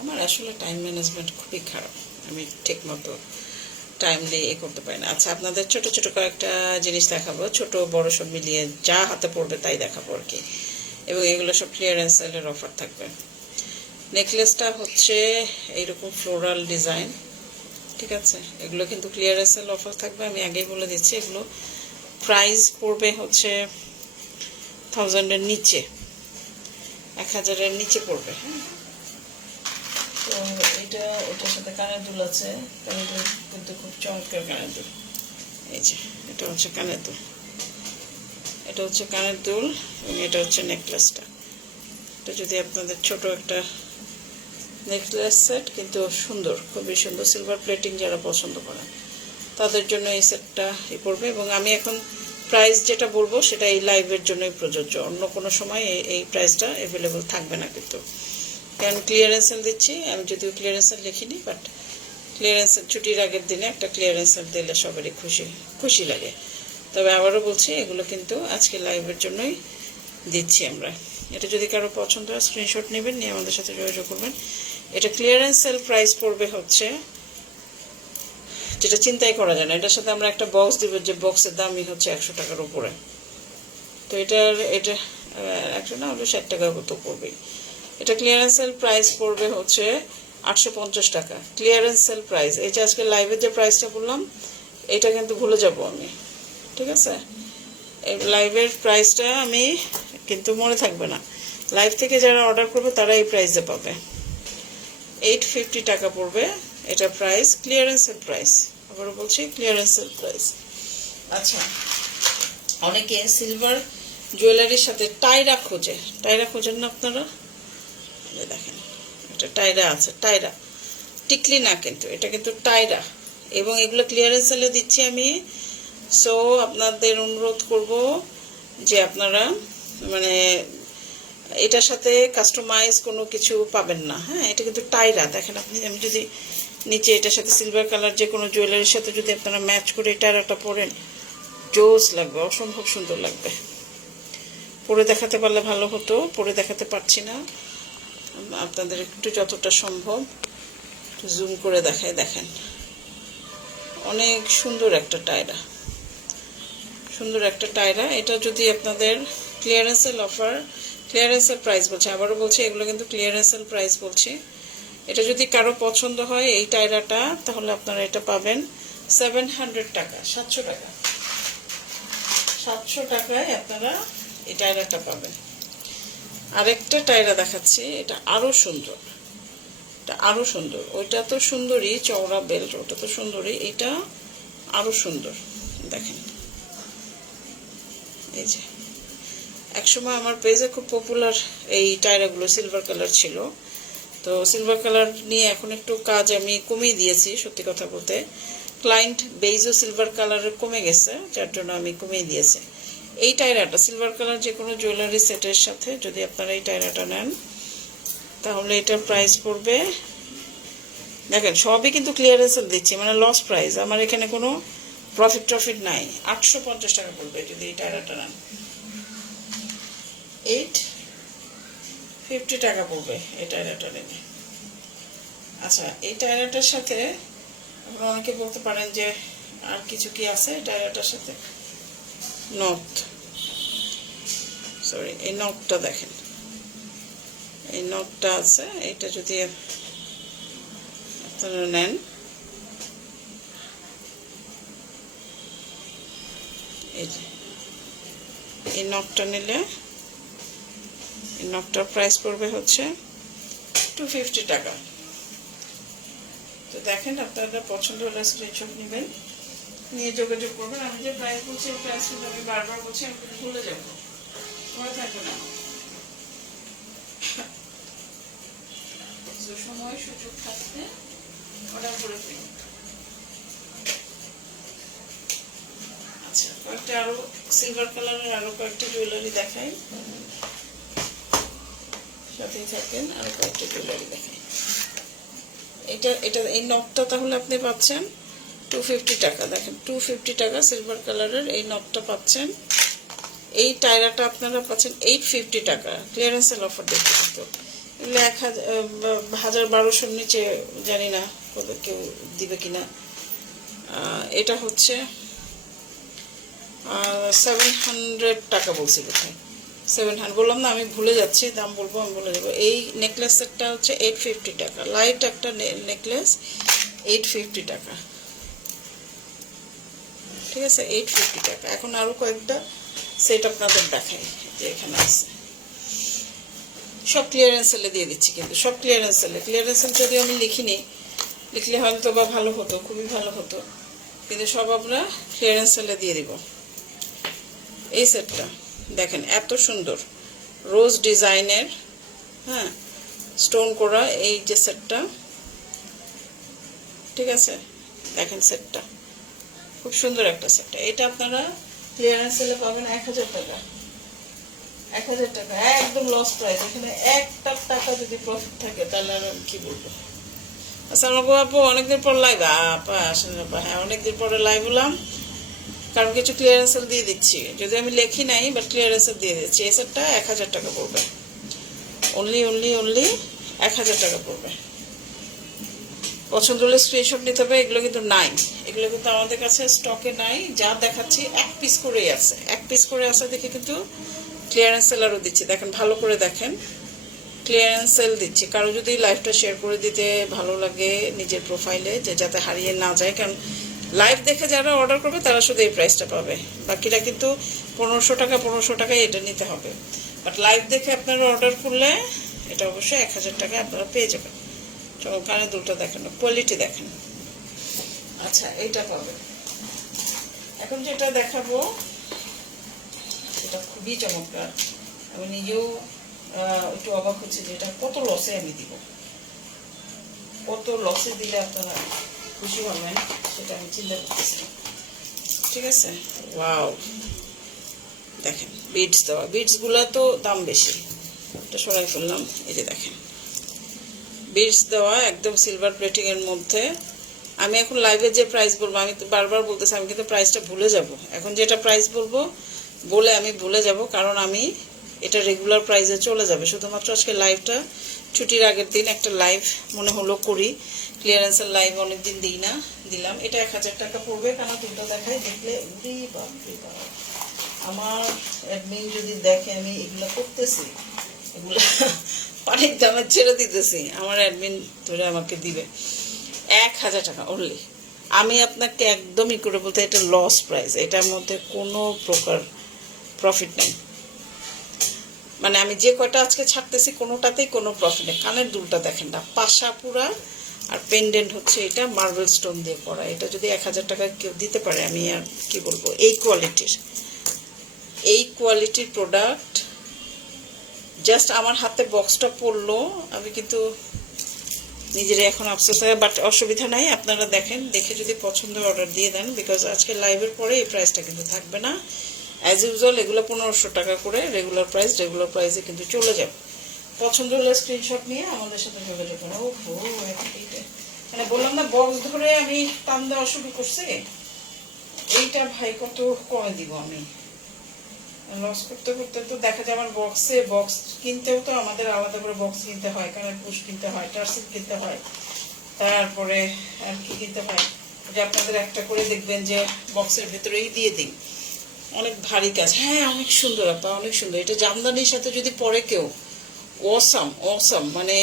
আমার আসলে time management খুবই খারাপ। আমি ঠিক মতো টাইম দিয়ে এ করতে পারি না। আচ্ছা আপনাদের ছোট ছোট কয়েকটা জিনিস দেখাবো। ছোট, বড় সব মিলিয়ে যা হাতে পড়বে তাই দেখাবো আর কি। এবং এগুলো সব ক্লিয়ারেন্স সেলের অফার থাকবে। নেকলেসটা হচ্ছে এইরকম ফ্লোরাল ডিজাইন ঠিক আছে? এগুলো কিন্তু ক্লিয়ারেন্স সেল অফার থাকবে। আমি আগেই বলে দিচ্ছি, এগুলো প্রাইস পড়বে হচ্ছে থাউজেন্ডের নিচে। এক হাজারের নিচে পড়বে। হ্যাঁ। তো এটার সাথে কানের দুল আছে। কানের কিন্তু খুব চমৎকার কানের দুল। এই যে, এটা হচ্ছে কানের দুল। এটা হচ্ছে কানের দুল এবং এটা হচ্ছে নেকলেসটা। এটা যদি আপনাদের ছোট একটা নেকলেস সেট, কিন্তু সুন্দর, খুবই সুন্দর। সিলভার প্লেটিং যারা পছন্দ করেন, তাদের জন্য এই সেটটা ই পড়বে। এবং আমি এখন প্রাইস যেটা বলব, সেটা এই লাইভের জন্যই প্রযোজ্য। অন্য কোনো সময় এই প্রাইসটা অ্যাভেলেবল থাকবে না কিন্তু। কারণ ক্লিয়ারেন্স সেল দিচ্ছি, আমি যদিও ক্লিয়ারেন্স সেল লিখিনি বাট ক্লিয়ারেন্স ছুটির আগের দিনে একটা ক্লিয়ারেন্স সেল দিলে সবারই খুশি খুশি লাগে। তবে আবারও বলছি, এগুলো কিন্তু আজকে লাইভের জন্যই দিচ্ছি আমরা। এটা যদি কারও পছন্দ হয় স্ক্রিনশট নেবেন, নিয়ে আমাদের সাথে যোগাযোগ করবেন। এটা ক্লিয়ারেন্স সেল প্রাইস পড়বে হচ্ছে যেটা চিন্তাই করা যায় না। এটার সাথে আমরা একটা বক্স দিব যে বক্সের দামই হচ্ছে একশো টাকার উপরে। তো এটার, এটা একশো না হলে ষাট টাকার মতো পড়বেই এটা ক্লিয়ারেন্স সেল প্রাইস পড়বে হচ্ছে আটশো পঞ্চাশ টাকা। ক্লিয়ারেন্স সেল প্রাইস এই যে আজকে লাইভের যে প্রাইসটা বললাম, এটা কিন্তু ভুলে যাব আমি। ঠিক আছে? লাইভের প্রাইসটা আমি কিন্তু মনে থাকবে না। লাইভ থেকে যারা অর্ডার করবে, তারা এই প্রাইসে পাবে। এইট ফিফটি টাকা পড়বে এটা প্রাইস ক্লিয়ারেন্সের প্রাইস আবারও বলছি ক্লিয়ারেন্সের প্রাইস আচ্ছা অনেকে সিলভার জুয়েলারির সাথে টাইরা খোঁজে। টাইরা খোঁজেন না আপনারা? দেখেন এটা টাইরা আছে, টাইরা। টিকলি না কিন্তু, এটা কিন্তু টাইরা। এবং এগুলো ক্লিয়ারেন্স সেলে দিচ্ছি আমি। সো আপনাদের অনুরোধ করব যে আপনারা মানে এটার সাথে কাস্টমাইজ কোনো কিছু পাবেন না। হ্যাঁ এটা কিন্তু টাইরা। দেখেন আপনি, আমি যদি নিচে এটার সাথে সিলভার কালার যে কোনো জুয়েলারির সাথে যদি আপনারা ম্যাচ করে এই একটা পরেন, জোস লাগবে, অসম্ভব সুন্দর লাগবে। পরে দেখাতে পারলে ভালো হতো, পরে দেখাতে পারছি না। আপনাদের একটু যতটা সম্ভব জুম করে দেখায় দেখেন। অনেক সুন্দর একটা টায়রা। সুন্দর একটা টায়রা। এটা যদি আপনাদের ক্লিয়ারেন্সেল অফার ক্লিয়ারেন্সের প্রাইস বলছে, আবারও বলছি, এগুলো কিন্তু ক্লিয়ারেন্সেল প্রাইস বলছি। এটা যদি কারও পছন্দ হয় এই টায়রাটা, তাহলে আপনারা এটা পাবেন সেভেন হান্ড্রেড টাকা, সাতশো টাকা। সাতশো টাকায় আপনারা এই টায়রাটা পাবেন। আরেকটা টায়রা দেখাচ্ছি, এটা আরও সুন্দর। এটা আরও সুন্দর। ওইটা তো সুন্দরই চওড়া বেল্ট, ওটা তো সুন্দরই এটা আরও সুন্দর। দেখেন। এই যে। একসময় আমার পেজে খুব পপুলার এই টায়রাগুলো সিলভার কালার ছিল। তো সিলভার কালার নিয়ে এখন একটু কাজ আমি কমিয়ে দিয়েছি, সত্যি কথা বলতে। ক্লায়েন্ট বেইজও সিলভার কালারের কমে গেছে, যার জন্য আমি কমিয়ে দিয়েছি। এই টায়রাটা সিলভার কালার যে কোনো জুয়েলারি সেটের সাথে যদি আপনারা এই টায়রাটা নেন, তাহলে এটার প্রাইস পড়বে, দেখেন সবই কিন্তু ক্লিয়ারেন্সের দিচ্ছি মানে লস প্রাইস আমার এখানে কোনো প্রফিট ট্রফিট নাই। আটশো পঞ্চাশ টাকা পড়বে যদি এই টায়রাটা নেন। এইট ফিফটি টাকা পড়বে এই টায়রাটা নেবে আচ্ছা এই টায়রাটার সাথে আপনারা অনেকে বলতে পারেন যে আর কিছু কি আছে এই টায়রাটার সাথে? নথ সরি এই নথটা দেখেন। এই নথটা আছে এটা যদি আপনারা নেন। এই নখটা নিলে এই নখটার প্রাইস পড়বে হচ্ছে টু ফিফটি টাকা। তো দেখেন আপনারা পছন্দ হলে স্ক্রিনশট নেবেন, নিয়ে যোগাযোগ করবেন। আমি যে প্রাইস বলছি, এই প্রাইস কিন্তু আমি বারবার বলছি, আমি ভুলে যাব। মনে থাকবে না। সময় সুযোগ থাকতে অর্ডার করে ফেলুন আচ্ছা কয়েকটা আরও সিলভার কালারের আরও কয়েকটা জুয়েলারি দেখাই। সাথেই থাকেন আরও কয়েকটা জুয়েলারি দেখাই এটা এটা এই নখটা তাহলে আপনি পাচ্ছেন টু ফিফটি টাকা। দেখেন টু ফিফটি টাকা সিলভার কালারের এই নখটা পাচ্ছেন। এই টায়রাটা আপনারা পাচ্ছেন এইট ফিফটি টাকা। ক্লিয়ারেন্সের অফার দেখতে কিন্তু। এগুলো এক হাজার বারোশোর নিচে জানি না কত কেউ দিবে কিনা। আহ, এটা হচ্ছে সেভেন হান্ড্রেড টাকা বলছি কোথায় সেভেন হান্ড্রেড বললাম না, আমি ভুলে যাচ্ছি, দাম বলব, আমি বলে দেবো। এই নেকলেস সেটটা হচ্ছে এইট ফিফটি টাকা। লাইট একটা নেকলেস এইট ফিফটি টাকা। ঠিক আছে? এইট ফিফটি টাকা। এখন আরও কয়েকটা সেট আপনাদের দেখাই, যে এখানে আছে। সব ক্লিয়ারেন্স সেলে দিয়ে দিচ্ছি কিন্তু, সব ক্লিয়ারেন্স সেলে ক্লিয়ারেন্স সেল যদি আমি লিখিনি, লিখলে হয়তো বা ভালো হতো, খুবই ভালো হতো। কিন্তু সব আমরা ক্লিয়ারেন্স সেলে দিয়ে দিব। এই সেটটা দেখেন, এত সুন্দর। রোজ ডিজাইনের হ্যাঁ স্টোন করা এই যে সেটটা, ঠিক আছে? দেখেন সেটটা। খুব সুন্দর একটা সেটটা এটা আপনারা ক্লিয়ারেন্স সেলে পাবেন এক হাজার টাকা। এক হাজার টাকা, একদম লস প্রাইস এখানে একটা টাকা যদি প্রফিট থাকে, তাহলে আমি কি বলব? আসসালামু আপু, অনেকদিন পর লাইভ আপা, আসেন আপা। হ্যাঁ অনেকদিন পরে লাইভ হলাম। কারণ কিছু ক্লিয়ারেন্সেল দিয়ে দিচ্ছি। যদি আমি লেখি নাই বাট ক্লিয়ারেন্সেল দিয়ে দিচ্ছি। এই সেটটা এক হাজার টাকা পড়বে। অনলি অনলি অনলি এক হাজার টাকা পড়বে। পছন্দ হলে স্ক্রিনশট নিতে হবে, এগুলো কিন্তু নাই। এগুলো কিন্তু আমাদের কাছে স্টকে নাই। যা দেখাচ্ছি এক পিস করেই আছে। এক পিস করে আছে দেখে কিন্তু ক্লিয়ারেন্স সেল আরও দিচ্ছি। দেখেন, ভালো করে দেখেন। ক্লিয়ারেন্স সেল দিচ্ছি। কারও যদি লাইভটা শেয়ার করে দিতে ভালো লাগে নিজের প্রোফাইলে যে যাতে হারিয়ে না যায়, কারণ লাইভ দেখে যারা অর্ডার করবে, তারা শুধু এই প্রাইসটা পাবে। বাকিরা কিন্তু পনেরোশো টাকা, পনেরোশো টাকায় এটা নিতে হবে। বাট লাইভ দেখে আপনারা অর্ডার করলে এটা অবশ্যই এক হাজার টাকায় আপনারা পেয়ে যাবেন। চলো কানে দুটো দেখেন কোয়ালিটি দেখেন। আচ্ছা এইটা পাবে। এখন যেটা দেখাবো এটা খুবই চমৎকার। আমি নিজেও একটু অবাক হচ্ছে যে এটা কত লসে আমি দিব। কত লসে দিলে আপনারা খুশি হবেন সেটা আমি চিন্তা করতেছি ঠিক আছে? ওয়াও দেখেন বিটস দেওয়া। বিটসগুলো তো দাম বেশি। এটা সরাই ফেললাম এই যে দেখেন। বিটস দেওয়া একদম সিলভার প্লেটিং এর মধ্যে। আমি এখন লাইভে যে প্রাইস বলব আমি তো বারবার বলতেছি আমি কিন্তু প্রাইসটা ভুলে যাব। এখন যেটা প্রাইস বলব বলে আমি ভুলে যাব কারণ আমি এটা রেগুলার প্রাইসে চলে যাবে। শুধুমাত্র আজকে লাইভটা ছুটির আগের দিন একটা লাইভ মনে হলো করি। ক্লিয়ারেন্সের লাইভ অনেক দিন দিই না, দিলাম। এটা এক হাজার টাকা পড়বে, কেন দুটো দেখাই দেখলে, উরি বাপ রে বাপ। আমার অ্যাডমিন যদি দেখে আমি এগুলো করতেছি, এগুলো অনেক দামে ছেড়ে দিতেছি, আমার অ্যাডমিন ধরে আমাকে দিবে। এক হাজার টাকা অনলি আমি আপনাকে একদমই করে বলতে, এটা লস প্রাইস এটার মধ্যে কোনো প্রকার প্রফিট নেই। মানে আমি যে কয়টা আজকে ছাড়তেছি কোনোটাতেই কোনো প্রফিট নেই। কানের দুলটা দেখেন না, পাশা পুরা আর পেন্ডেন্ট হচ্ছে এটা মার্বেল স্টোন দিয়ে করা। এটা যদি এক হাজার টাকা কেউ দিতে পারে, আমি আর কি বলব, এই কোয়ালিটির এই কোয়ালিটির প্রোডাক্ট জাস্ট আমার হাতে বক্সটা পড়ল, আমি কিন্তু নিজের এখন আফসোস হয় বাট অসুবিধা নাই, আপনারা দেখেন, দেখে যদি পছন্দ অর্ডার দিয়ে দেন বিকজ আজকে লাইভের পরে এই প্রাইসটা কিন্তু থাকবে না। অ্যাজ ইউজুয়াল এগুলো পনেরোশো টাকা করে রেগুলার প্রাইস রেগুলার প্রাইসে কিন্তু চলে যাবে। পছন্দ হলে স্ক্রিনশট নিয়ে আমাদের সাথে যোগাযোগ করো। ও মানে বললাম না বক্স ধরে আমি টান দেওয়া শুরু করছি। এইটা ভাই কত কমে দিব আমি? লস করতে করতে তো দেখা যায় আমার বক্সে বক্স কিনতেও তো আমাদের আলাদা করে বক্স কিনতে হয় কারণ পুষ কিনতে হয়, টার্সিল কিনতে হয়। তারপরে আর কি কিনতে হয়? যে আপনাদের একটা করে দেখবেন যে বক্সের ভেতরেই দিয়ে দিন অনেক ভারী কাজ। হ্যাঁ অনেক সুন্দর আপা, অনেক সুন্দর। এটা জামদানির সাথে যদি পরে কেউ অসাম অসাম মানে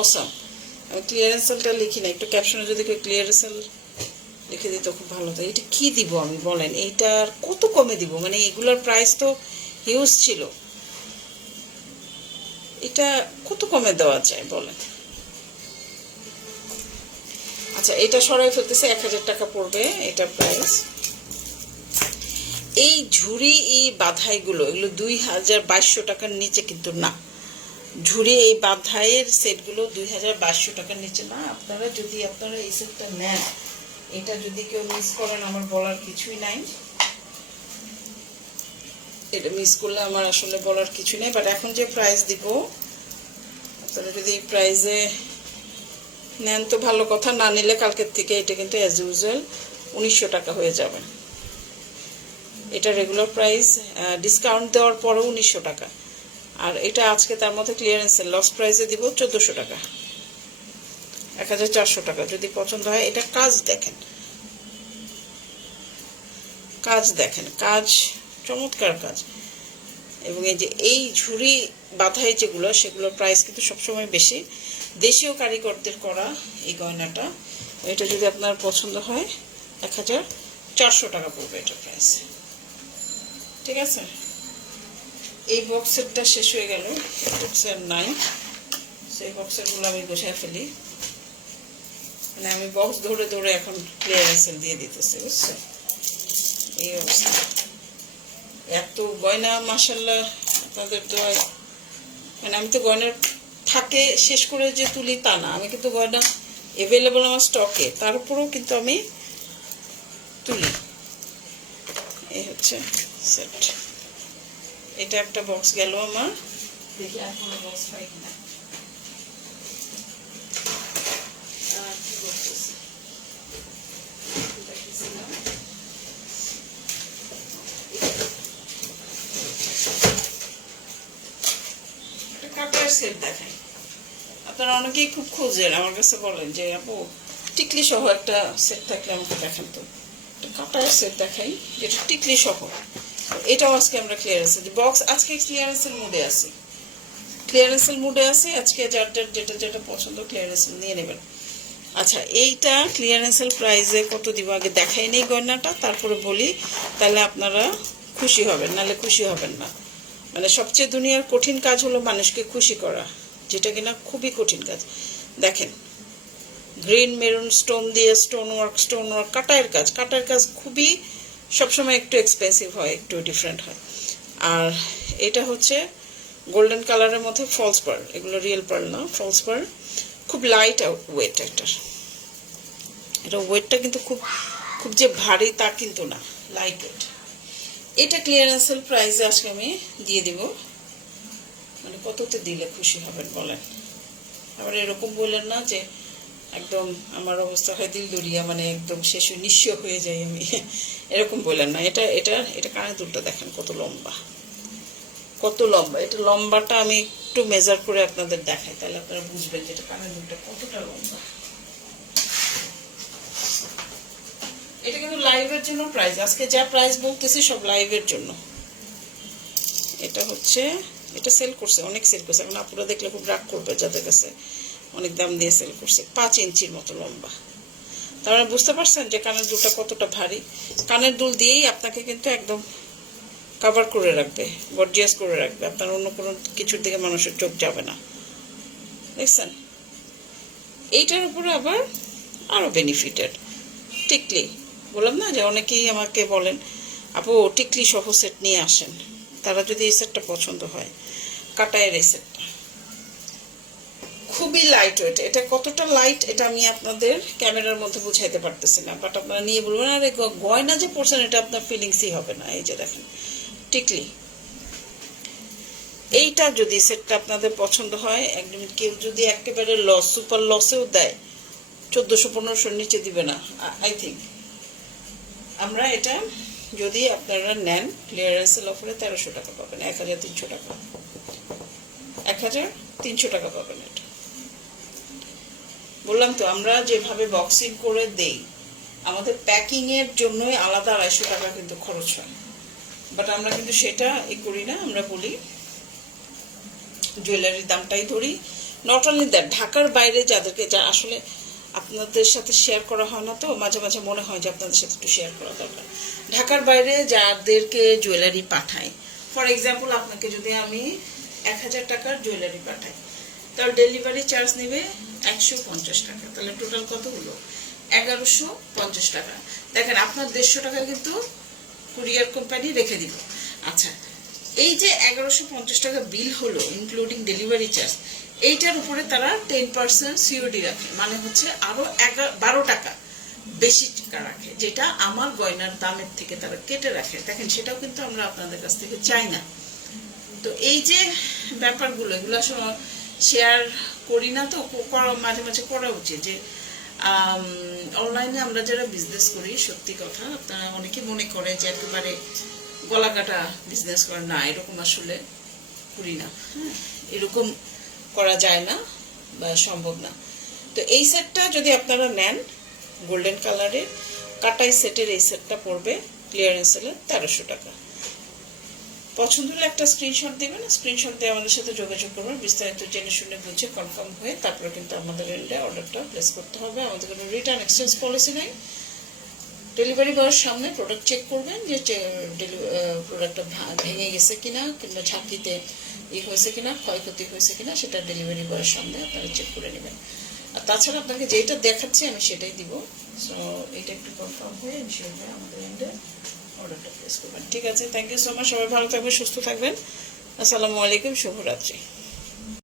অসাম আমি ক্লিয়ারেন্সেলটা লিখি না, একটু ক্যাপশনে যদি কেউ ক্লিয়ারেন্সেল লিখে দিত, খুব ভালো হতো। এটা কি দিব আমি, বলেন? এইটার কত কমে দিব? মানে এগুলোর প্রাইস তো হিউজ ছিল। এটা কত কমে দেওয়া যায়, বলেন? আচ্ছা এটা সরাই ফেলতেছে, এক হাজার টাকা পড়বে এটা প্রাইস এই ঝুড়ি, এই বাধাইগুলো, এগুলো দুই হাজার বাইশশো টাকার নিচে কিন্তু না। ঝুড়ি, এই বাধাইয়ের সেটগুলো দুই হাজার বাইশশো টাকার নিচে না। আপনারা যদি আপনারা এই সেটটা নেন, এটা যদি কেউ মিস করেন, আমার বলার কিছুই নাই। এটা মিস করলে আমার আসলে বলার কিছু নেই বাট এখন যে প্রাইস দিব, আপনারা যদি এই প্রাইজে নেন তো ভালো কথা, না নিলে কালকের থেকে এটা কিন্তু অ্যাজ ইউজুয়াল উনিশশো টাকা হয়ে যাবে। এটা রেগুলার প্রাইস ডিসকাউন্ট দেওয়ার পরেও উনিশশো টাকা। আর এটা আজকে তার মধ্যে ক্লিয়ারেন্সের লস প্রাইসে দিব চোদ্দোশো টাকা। এক হাজার চারশো টাকা, যদি পছন্দ হয়। এটা কাজ দেখেন। কাজ দেখেন। কাজ, চমৎকার কাজ। এবং এই যে এই ঝুড়ি বাধাই যেগুলো, সেগুলোর প্রাইস কিন্তু সবসময় বেশি। দেশীয় কারিগরদের করা এই গয়নাটা, এটা যদি আপনার পছন্দ হয়, এক হাজার চারশো টাকা পড়বে এটা প্রাইস ঠিক আছে? এই বক্সেরটা শেষ হয়ে গেল। বক্সের নাই। সেই বক্সেরগুলো আমি বসায় ফেলি। মানে আমি বক্স ধরে ধরে এখন ক্লিয়ারেন্সেল দিয়ে দিতেছি বুঝছ এই অবস্থা। এত গয়না মাসাল্লাহ আপনাদের তো মানে আমি তো গয়নার থাকে শেষ করে যে তুলি তা না। আমি কিন্তু গয়না এভেলেবল আমার স্টকে তারপরেও কিন্তু আমি তুলি। এই হচ্ছে। সেট এটা একটা বক্স গেল আমার। দেখি আর কোনো বক্স পাই কিনা। আর কি সেট দেখাই। আপনারা অনেকেই খুব খোঁজেন আমার কাছে বলেন যে আপু টিকলি সহ একটা সেট থাকলে আমাকে দেখান তো। কাটার সেট দেখাই, যেটা টিকলি সহ। এটাও আজকে আমরা ক্লিয়ারেন্স বক্স আজকে ক্লিয়ারেন্সের মুডে আছি। ক্লিয়ারেন্সের মুডে আছে, আজকে যার যার যেটা যেটা পছন্দ ক্লিয়ারেন্স নিয়ে নেবেন। আচ্ছা এইটা ক্লিয়ারেন্সের প্রাইসে কত দিব আগে দেখাই নেই গয়নাটা, তারপরে বলি, তাহলে আপনারা খুশি হবেন, নাহলে খুশি হবেন না। মানে সবচেয়ে দুনিয়ার কঠিন কাজ হলো মানুষকে খুশি করা, যেটা কিনা খুবই কঠিন কাজ। দেখেন গ্রিন, মেরুন, স্টোন দিয়ে স্টোন ওয়ার্ক স্টোন ওয়ার্ক কাটায়ের কাজ। কাটার কাজ খুবই সবসময় একটু এক্সপেন্সিভ হয়, একটু ডিফারেন্ট হয়। আর এটা হচ্ছে গোল্ডেন কালারের মধ্যে ফলস পার্ল এগুলো রিয়েল পার্ল না ফলস পার্ল খুব লাইট ওয়েট একটার এটা ওয়েটটা কিন্তু খুব খুব যে ভারী তা কিন্তু না লাইট ওয়েট এটা ক্লিয়ারেন্সের প্রাইসে আজকে আমি দিয়ে দিব। মানে কততে দিলে খুশি হবেন বলেন? আবার এরকম বললেন না যে একদম আমার অবস্থা হয় দিল দরিয়া মানে একদম শেষ নিঃস্ব হয়ে যাই আমি। এরকম বললেন না, এটা এটা এটা কানে দুলটা দেখেন কত লম্বা। কত লম্বা, এটা লম্বাটা আমি একটু মেজার করে আপনাদের দেখাই, তাহলে আপনারা বুঝবেন যে এটা কানে দুলটা কতটা লম্বা। এটা কিন্তু লাইভের জন্য প্রাইস আজকে যা প্রাইস বলতেছি সব লাইভের জন্য। এটা হচ্ছে, এটা সেল করছে, অনেক সেল করছে, এখন আপুরা দেখলে খুব রাগ করবে যাদের কাছে। অনেক দাম দিয়ে সেল করছে। পাঁচ ইঞ্চির মতো লম্বা। তার মানে বুঝতে পারছেন যে কানের দুলটা কতটা ভারী? কানের দুল দিয়েই আপনাকে কিন্তু একদম কাভার করে রাখবে গর্জিয়াস করে রাখবে। আপনার অন্য কোনো কিছুর দিকে মানুষের চোখ যাবে না। দেখছেন? এইটার উপরে আবার আরও বেনিফিটেড টিকলি। বললাম না যে অনেকেই আমাকে বলেন, আপু, টিকলি সহ সেট নিয়ে আসেন। তারা যদি এই সেটটা পছন্দ হয় কাটায়ের এই সেটটা খুবই লাইট ওয়েট এটা কতটা লাইট এটা আমি আপনাদের ক্যামেরার মধ্যে বুঝাইতে পারতেছি না। বাট আপনারা নিয়ে বলবেন, আরে গয়না যে পড়ছেন এটা আপনার ফিলিংসই হবে না। এই যে দেখেন, টিকলি। এইটা যদি সেটটা আপনাদের পছন্দ হয় একদম কেউ যদি একেবারে লস সুপার লসেও দেয়, চোদ্দোশো, পনেরোশোর নিচে দিবে না। আই থিঙ্ক আমরা এটা যদি আপনারা নেন ক্লিয়ারেন্সের অফারে তেরোশো টাকা পাবেন, এক হাজার তিনশো টাকা। এক হাজার তিনশো টাকা পাবেন বললাম তো, আমরা যেভাবে বক্সিং করে দেই, আমাদের প্যাকিং এর জন্যই আলাদা আড়াইশো টাকা কিন্তু খরচ হয়। বাট আমরা কিন্তু সেটা ই করি না, আমরা বলি জুয়েলারির দামটাই ধরি। নট অনলি দ্যাট ঢাকার বাইরে যাদেরকে যা আসলে আপনাদের সাথে শেয়ার করা হয় না তো, মাঝে মাঝে মনে হয় যে আপনাদের সাথে একটু শেয়ার করা দরকার। ঢাকার বাইরে যাদেরকে জুয়েলারি পাঠাই ফর এক্সাম্পল আপনাকে যদি আমি এক হাজার টাকার জুয়েলারি পাঠাই তার ডেলিভারি চার্জ নেবে একশো পঞ্চাশ টাকা। তাহলে টোটাল কত হলো এগারোশো পঞ্চাশ টাকা। দেখেন, আপনার দেড়শো টাকা কিন্তু কুরিয়ার কোম্পানি রেখে দিব আচ্ছা এই যে এগারোশো পঞ্চাশ টাকা বিল হলো ইনক্লুডিং ডেলিভারি চার্জ এইটার উপরে তারা টেন পার্সেন্ট সিওডি রাখে। মানে হচ্ছে আরও এগারো বারো টাকা বেশি টাকা রাখে, যেটা আমার গয়নার দামের থেকে তারা কেটে রাখে। দেখেন, সেটাও কিন্তু আমরা আপনাদের কাছ থেকে চাই না। তো এই যে ব্যাপারগুলো, এগুলো আসলে শেয়ার করি না তো করা মাঝে মাঝে করা উচিত যে অনলাইনে আমরা যারা বিজনেস করি সত্যি কথা আপনারা অনেকে মনে করে যে একেবারে গলা কাটা বিজনেস করেন না এরকম আসলে করি না। হ্যাঁ এরকম করা যায় না বা সম্ভব না। তো এই সেটটা যদি আপনারা নেন গোল্ডেন কালারের কাটাই সেটের এই সেটটা পড়বে ক্লিয়ারেন্স সেলে তেরোশো টাকা। পছন্দ হলে একটা স্ক্রিনশট দেবেন স্ক্রিনশট দিয়ে আমাদের সাথে যোগাযোগ করবেন। বিস্তারিত জেনে শুনে বুঝে কনফার্ম হয়ে তারপরে কিন্তু আমাদের এন্ডে অর্ডারটা প্লেস করতে হবে। আমাদের কোনো রিটার্ন এক্সচেঞ্জ পলিসি নেই। ডেলিভারি বয়ের সামনে প্রোডাক্ট চেক করবেন যে প্রোডাক্টটা ভেঙে গেছে কিনা, কিংবা ঝাঁকিতে ই হয়েছে কিনা, ক্ষয়ক্ষতি হয়েছে কিনা, সেটা ডেলিভারি বয়ের সামনে আপনারা চেক করে নেবেন। আর তাছাড়া আপনাকে যেটা দেখাচ্ছি আমি সেটাই দিব। সো এটা একটু কনফার্ম হয়ে আমাদের এন্ডে অর্ডারটা প্লেস করবেন। ঠিক আছে থ্যাংক ইউ সো মাচ সবাই ভালো থাকবেন, সুস্থ থাকবেন। আসসালামু আলাইকুম, শুভরাত্রি।